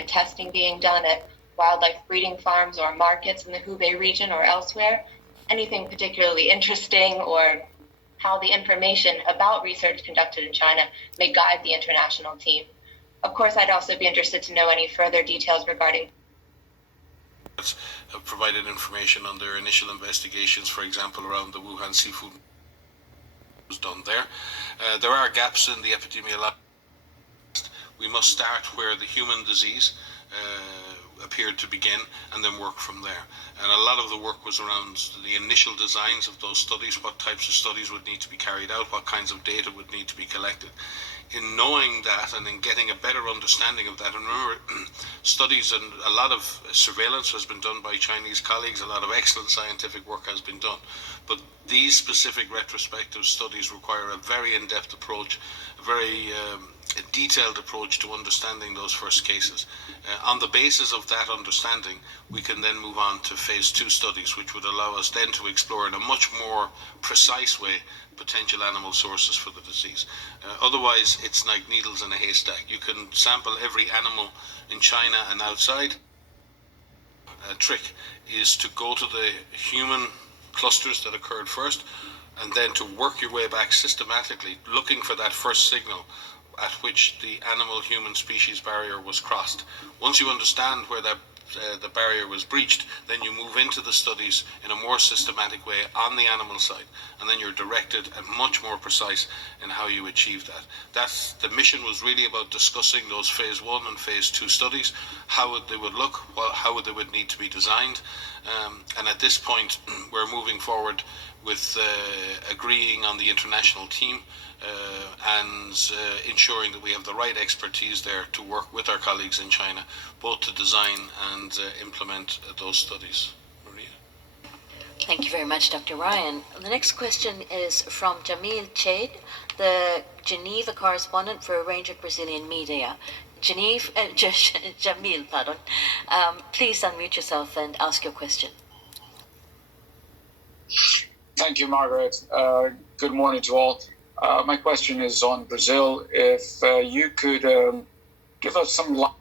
and testing being done at wildlife breeding farms or markets in the Hubei region or elsewhere? Anything particularly interesting, or how the information about research conducted in China may guide the international team? Of course, I'd also be interested to know any further details regarding have provided information on their initial investigations, for example, around the Wuhan seafood was done there. There are gaps in the epidemiology. We must start where the human disease appeared to begin and then work from there. And a lot of the work was around the initial designs of those studies, what types of studies would need to be carried out, what kinds of data would need to be collected. In knowing that and in getting a better understanding of that, and remember, studies and a lot of surveillance has been done by Chinese colleagues, a lot of excellent scientific work has been done. But these specific retrospective studies require a very in-depth approach, a very detailed approach to understanding those first cases. On the basis of that understanding, we can then move on to phase 2 studies, which would allow us then to explore in a much more precise way potential animal sources for the disease. Otherwise, it's like needles in a haystack. You can sample every animal in China and outside. A trick is to go to the human clusters that occurred first, and then to work your way back systematically, looking for that first signal at which the animal-human species barrier was crossed. Once you understand where that the barrier was breached, then you move into the studies in a more systematic way on the animal side, and then you're directed and much more precise in how you achieve that. That's the mission, was really about discussing those phase 1 and phase 2 studies, how they would look, how they would need to be designed, and at this point we're moving forward with agreeing on the international team and ensuring that we have the right expertise there to work with our colleagues in China, both to design and implement those studies. Maria? Thank you very much, Dr. Ryan. The next question is from Jamil Chade, the Geneva correspondent for a range of Brazilian media. Jamil, pardon. Please unmute yourself and ask your question. Thank you, Margaret. Good morning to all. My question is on Brazil. If you could give us some light